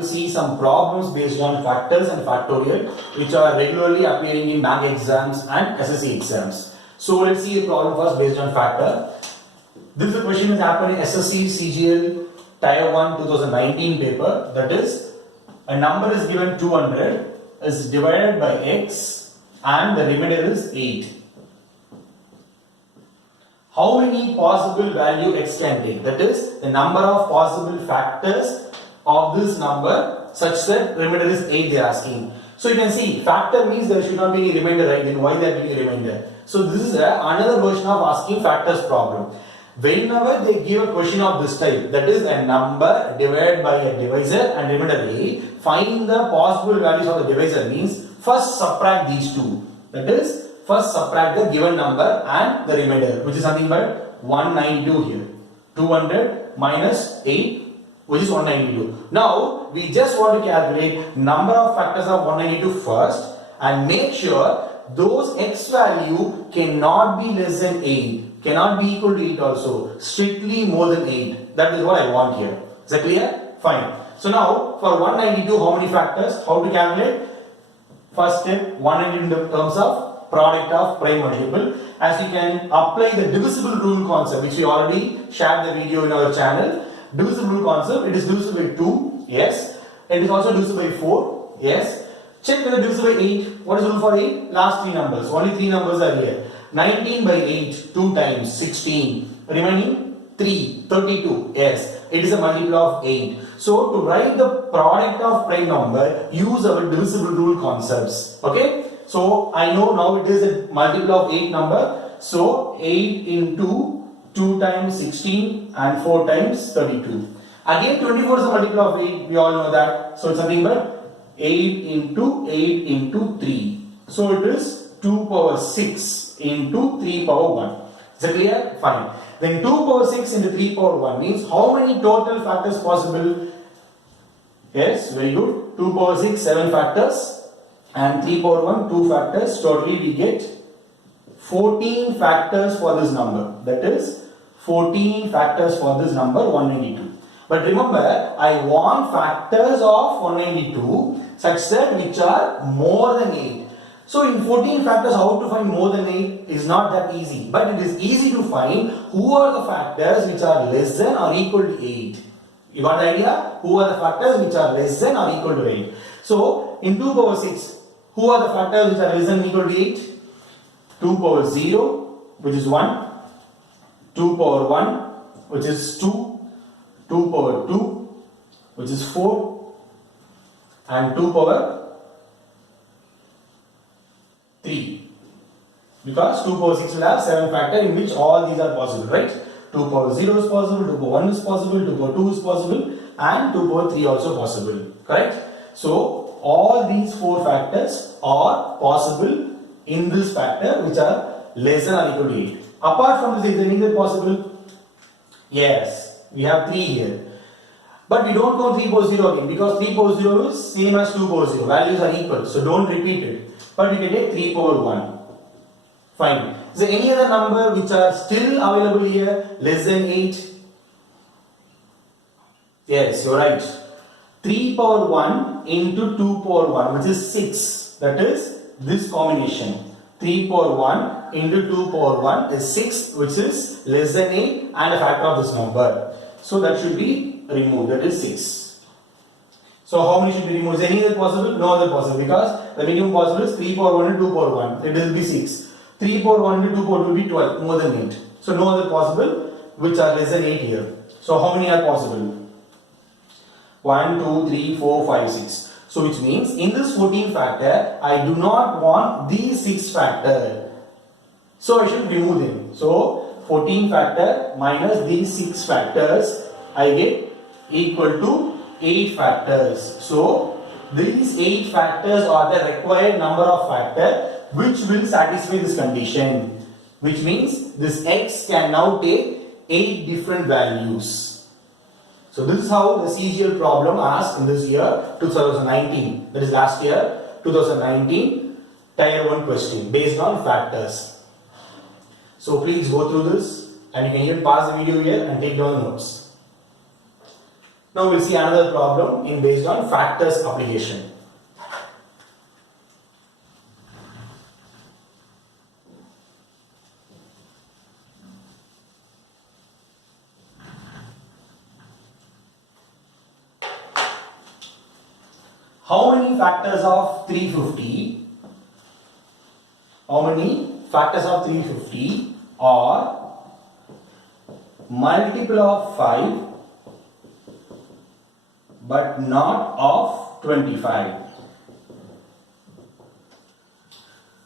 to see some problems based on factors and factorial which are regularly appearing in bank exams and SSC exams. So let's see a problem first based on factor. This is a question that happened in SSC CGL Tier 1 2019 paper. That is, a number is given 200 is divided by x and the remainder is 8. How many possible value x can take? That is, the number of possible factors of this number such that remainder is 8 they are asking. So you can see factor means there should not be any remainder, right? Then why they are giving remainder? So this is another version of asking factors problem. Whenever they give a question of this type, that is a number divided by a divisor and remainder 8, find the possible values of the divisor means first subtract these two. That is, first subtract the given number and the remainder, which is something but 192 here. 200 minus 8, which is 192. Now, we just want to calculate number of factors of 192 first and make sure those x value cannot be less than 8. Cannot be equal to 8 also. Strictly more than 8. That is what I want here. Is that clear? Fine. So now, for 192, how many factors? How to calculate? First step, 192 in the terms of product of prime multiple. As you can apply the divisible rule concept, which we already shared the video in our channel. Divisible rule concept, it is divisible by 2, yes. It is also divisible by 4, yes. Check whether divisible by 8. What is the rule for 8? Last 3 numbers. Only 3 numbers are here. 19 by 8, 2 times 16. Remaining 3, 32. Yes, it is a multiple of 8. So to write the product of prime number, use our divisible rule concepts. Okay. So I know now it is a multiple of 8 number. So 8 into 2 times 16 and 4 times 32. Again 24 is a multiple of 8. We all know that. So it's something but 8 into 3. So it is 2 power 6 into 3 power 1. Is that clear? Fine. Then 2 power 6 into 3 power 1 means how many total factors possible? Yes, very good. 2 power 6, 7 factors and 3 power 1, 2 factors. Totally we get 14 factors for this number. That is 14 factors for this number 192. But remember, I want factors of 192 such that which are more than 8. So in 14 factors, how to find more than 8 is not that easy. But it is easy to find who are the factors which are less than or equal to 8. You got the idea? Who are the factors which are less than or equal to 8? So in 2 power 6, who are the factors which are less than or equal to 8? 2 power 0, which is 1. 2 power 1, which is 2. 2 power 2, which is 4. And 2 power 3, because 2 power 6 will have 7 factors in which all these are possible, right? 2 power 0 is possible, 2 power 1 is possible, 2 power 2 is possible and 2 power 3 also possible, correct? So all these 4 factors are possible in this factor which are less than or equal to 8. Apart from this, is there anything possible? Yes, we have 3 here. But we don't go 3 power 0 again because 3 power 0 is same as 2 power 0. Values are equal, so don't repeat it. But we can take 3 power 1. Fine. Is there any other number which are still available here less than 8? Yes, you're right. 3 power 1 into 2 power 1, which is 6. That is this combination. 3 power 1 into 2 power 1 is 6, which is less than 8 and a factor of this number. So that should be removed. That is 6. So how many should be removed? Is any other possible? No other possible because the minimum possible is 3 power 1 and 2 power 1. It will be 6. 3 power 1 into 2 power 2 will be 12, more than 8. So no other possible which are less than 8 here. So how many are possible? 1, 2, 3, 4, 5, 6. So which means in this 14 factor, I do not want these 6 factor. So I should remove them. So 14 factor minus these 6 factors, I get equal to 8 factors. So these 8 factors are the required number of factors which will satisfy this condition. Which means this x can now take 8 different values. So this is how the CGL problem asked in this year 2019. That is last year 2019 Tier 1 question based on factors. So please go through this and you can even pause the video here and take down the notes. Now we'll see another problem in based on factors application. How many factors of 350? How many factors of 350 are multiple of 5 but not of 25?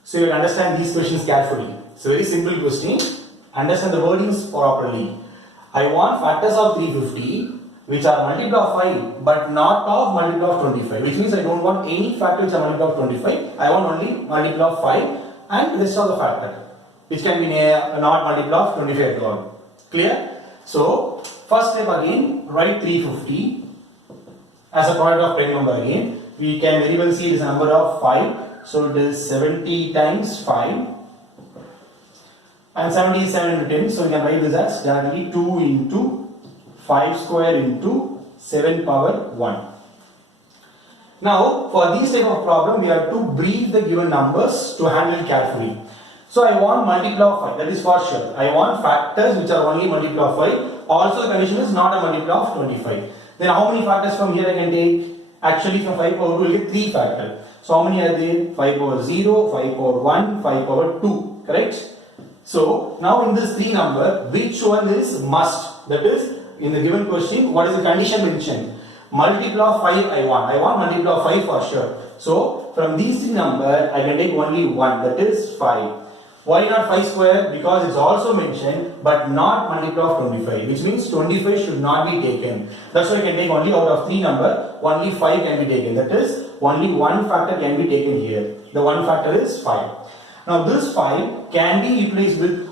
So you will understand these questions carefully. It's a very simple question. Understand the wordings properly. I want factors of 350 which are multiple of 5 but not of multiple of 25, which means I don't want any factor which are multiple of 25. I want only multiple of 5 and rest of the factor which can be not multiple of 25 at all. Clear? So first step again, write 350 as a product of prime number again. We can very well see it is a number of 5, so it is 70 times 5 and 70 is 7 into 10, so we can write this as directly 2 into 5 square into 7 power 1. Now for these type of problem we have to brief the given numbers to handle it carefully. So I want multiple of 5, that is for sure. I want factors which are only multiple of 5. Also the condition is not a multiple of 25. Then how many factors from here I can take? Actually from 5 power 2 we will get 3 factors. So how many are there? 5 power 0, 5 power 1, 5 power 2. Correct? So now in this 3 number, which one is must? That is, in the given question, what is the condition mentioned? Multiple of 5 I want multiple of 5 for sure. So from these 3 numbers I can take only one, that is 5. Why not 5 square? Because it's also mentioned but not multiple of 25, which means 25 should not be taken. That's why I can take only out of 3 number, only 5 can be taken. That is, only one factor can be taken here. The one factor is 5. Now this 5 can be utilized with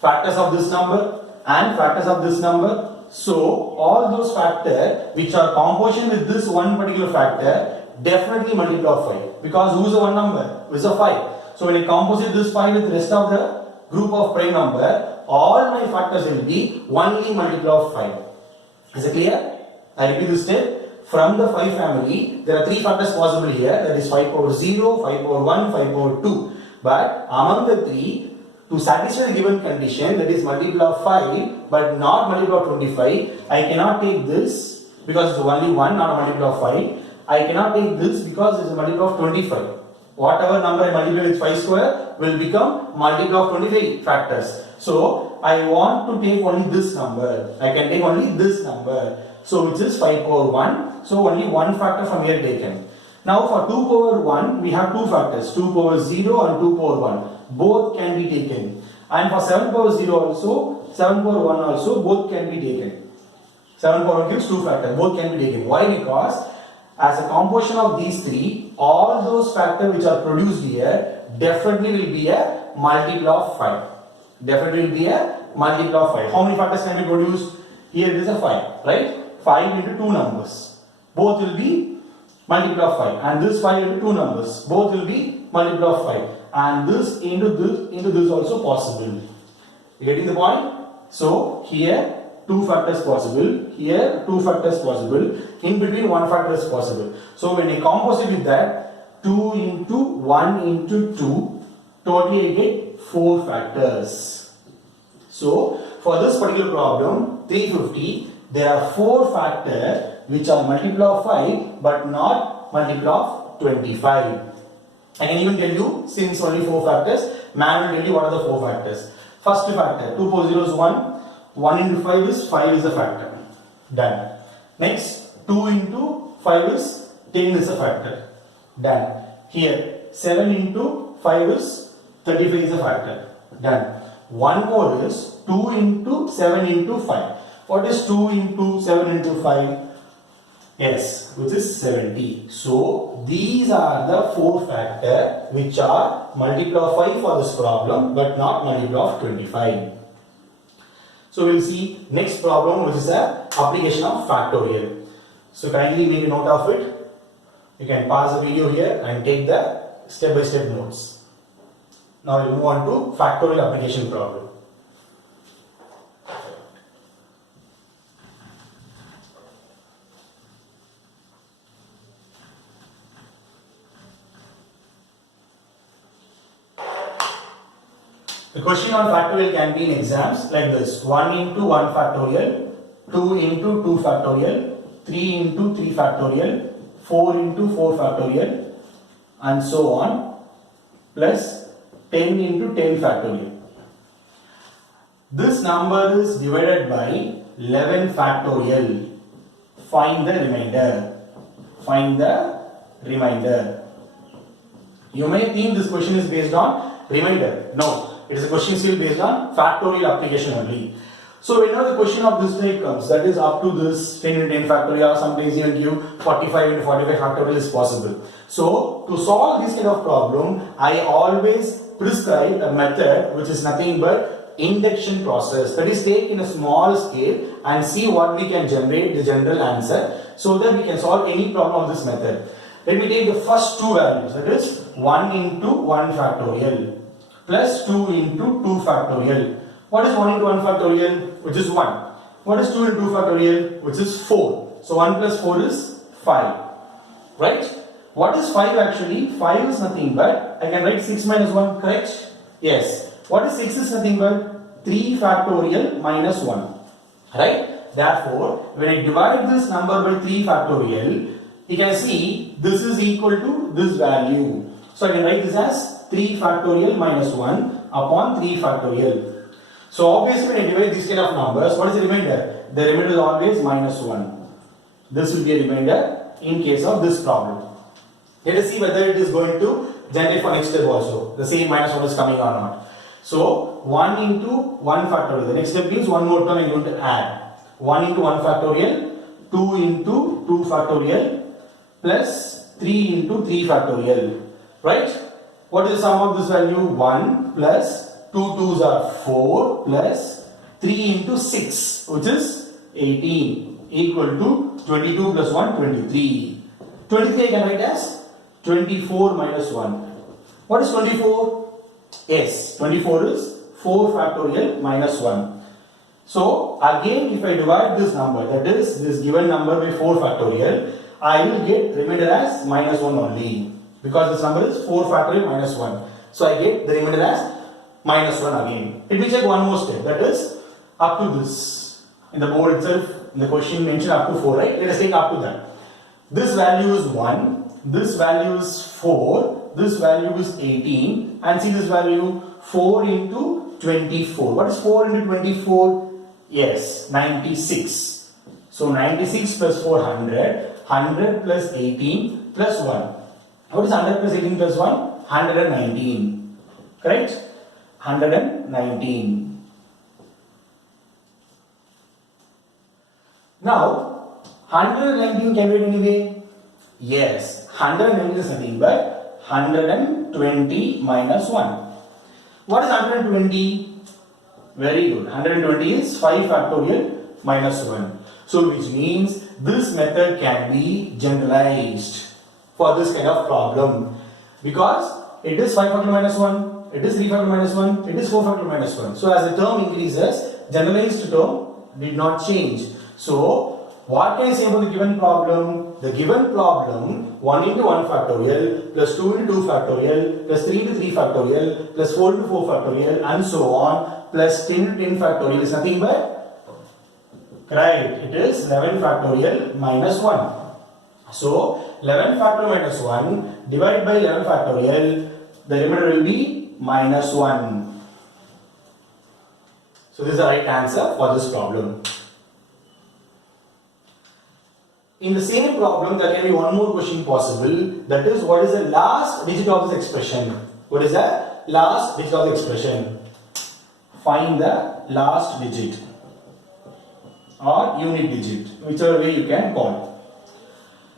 factors of this number and factors of this number. So all those factors which are composition with this one particular factor definitely multiple of 5, because who is the one number? Who is the 5? So when I composite this 5 with the rest of the group of prime number, all my factors will be only multiple of 5. Is it clear? I repeat this step. From the 5 family, there are 3 factors possible here, that is 5 power 0, 5 power 1, 5 power 2. But among the 3, to satisfy the given condition, that is multiple of 5 but not multiple of 25, I cannot take this because it's only 1, not a multiple of 5. I cannot take this because it's a multiple of 25. Whatever number I multiply with 5 square will become multiple of 25 factors. So I want to take only this number. I can take only this number. So which is 5 power 1. So only one factor from here taken. Now for 2 power 1 we have 2 factors, 2 power 0 and 2 power 1. Both can be taken. And for 7 power 0 also, 7 power 1 also, both can be taken. 7 power 1 gives 2 factors, both can be taken. Why? Because as a composition of these 3, all those factors which are produced here definitely will be a multiple of 5. Definitely will be a multiple of 5. How many factors can be produced? Here it is a 5, right? 5 into 2 numbers. Both will be multiple of 5. And this 5 into 2 numbers. Both will be multiple of 5. And this into this also possible. You getting the point? So here 2 factors possible, here 2 factors possible, in between 1 factor is possible. So when you composite with that, 2 into 1 into 2, totally I get 4 factors. So for this particular problem, 350, there are 4 factors which are multiple of 5 but not multiple of 25. I can even tell you, since only 4 factors, man will tell you what are the 4 factors. First factor, 2 power 0 is 1, 1 into 5 is a factor. Done. Next, 2 into 5 is 10 is a factor. Done. Here, 7 into 5 is 35 is a factor. Done. One more is 2 into 7 into 5. What is 2 into 7 into 5? Yes, which is 70. So these are the 4 factors which are multiple of 5 for this problem but not multiple of 25. So we will see next problem, which is a application of factorial. So kindly make a note of it. You can pause the video here and take the step-by-step notes. Now we will move on to factorial application problem. The question on factorial can be in exams like this: 1 into 1 factorial, 2 into 2 factorial, 3 into 3 factorial, 4 into 4 factorial, and so on, plus 10 into 10 factorial. This number is divided by 11 factorial. Find the remainder. Find the remainder. You may think this question is based on remainder. No, it is a question still based on factorial application only. So whenever the question of this type comes, that is up to this 10 into 10 factorial, or sometimes even give 45 into 45 factorial is possible. So to solve this kind of problem, I always prescribe a method which is nothing but induction process. That is, take in a small scale and see what we can generate the general answer, so that we can solve any problem of this method. Let me take the first two values, that is 1 into 1 factorial plus 2 into 2 factorial. What is 1 into 1 factorial? Which is 1. What is 2 into 2 factorial? Which is 4. So 1 plus 4 is 5. Right? What is 5 actually? 5 is nothing but, I can write 6 minus 1, correct? Yes. What is 6 is nothing but 3 factorial minus 1. Right? Therefore, when I divide this number by 3 factorial, you can see this is equal to this value. So I can write this as 3 factorial minus 1 upon 3 factorial. So obviously when I divide this kind of numbers, what is the remainder? The remainder is always minus 1. This will be a remainder in case of this problem. Let us see whether it is going to generate for next step also. The same minus 1 is coming or not. So 1 into 1 factorial. The next step means one more term I am going to add. 1 into 1 factorial, 2 into 2 factorial, plus 3 into 3 factorial. Right? What is the sum of this value? 1 plus 2 2s are 4 plus 3 into 6, which is 18, equal to 22 plus 1, 23. 23 I can write as 24 minus 1. What is 24? Yes, 24 is 4 factorial minus 1. So again, if I divide this number, that is this given number by 4 factorial, I will get remainder as minus 1 only, because this number is 4 factorial minus 1. So I get the remainder as minus 1 again. Let me check one more step, that is up to this. In the board itself, in the question mentioned up to 4, right? Let us take up to that. This value is 1, this value is 4, this value is 18, and see this value 4 into 24. What is 4 into 24? Yes, 96. So 96 plus 400, 100 plus 18 plus 1. What is 100 plus 18 plus 1? 119. Correct? 119. Now, 119 can be written anyway? Yes, 119 is nothing but 120 minus 1. What is 120? Very good. 120 is 5 factorial minus 1. So, which means this method can be generalized for this kind of problem, because it is 5 factorial minus 1. It is 3 factorial minus 1, it is 4 factorial minus 1. So as the term increases, generalized term did not change. So what can I say about the given problem? The given problem, 1 into 1 factorial, plus 2 into 2 factorial, plus 3 into 3 factorial, plus 4 into 4 factorial, and so on, plus 10 into 10 factorial is nothing but, right, it is 11 factorial minus 1. So 11 factorial minus 1 divided by 11 factorial, the remainder will be minus 1. So this is the right answer for this problem. In the same problem, there can be one more question possible. That is, what is the last digit of this expression? What is the last digit of the expression? Find the last digit or unit digit, whichever way you can call.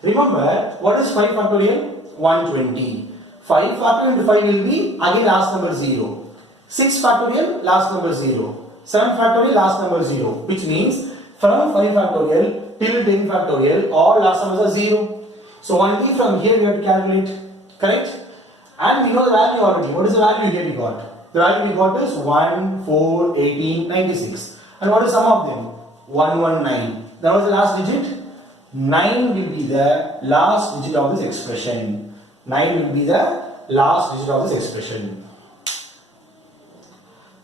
Remember, what is 5 factorial? 120. 5 factorial into 5 will be again last number 0. 6 factorial, last number 0. 7 factorial, last number 0. Which means from 5 factorial till 10 factorial, all last numbers are 0. So only from here we have to calculate. Correct? And we know the value already. What is the value here we got? The value we got is 1, 4, 18, 96. And what is sum of them? 119. That was the last digit. 9 will be the last digit of this expression. 9 will be the last digit of this expression.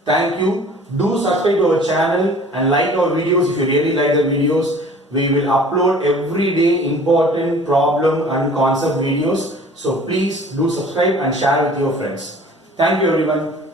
Thank you. Do subscribe to our channel and like our videos if you really like the videos. We will upload every day important problem and concept videos. So please do subscribe and share with your friends. Thank you everyone.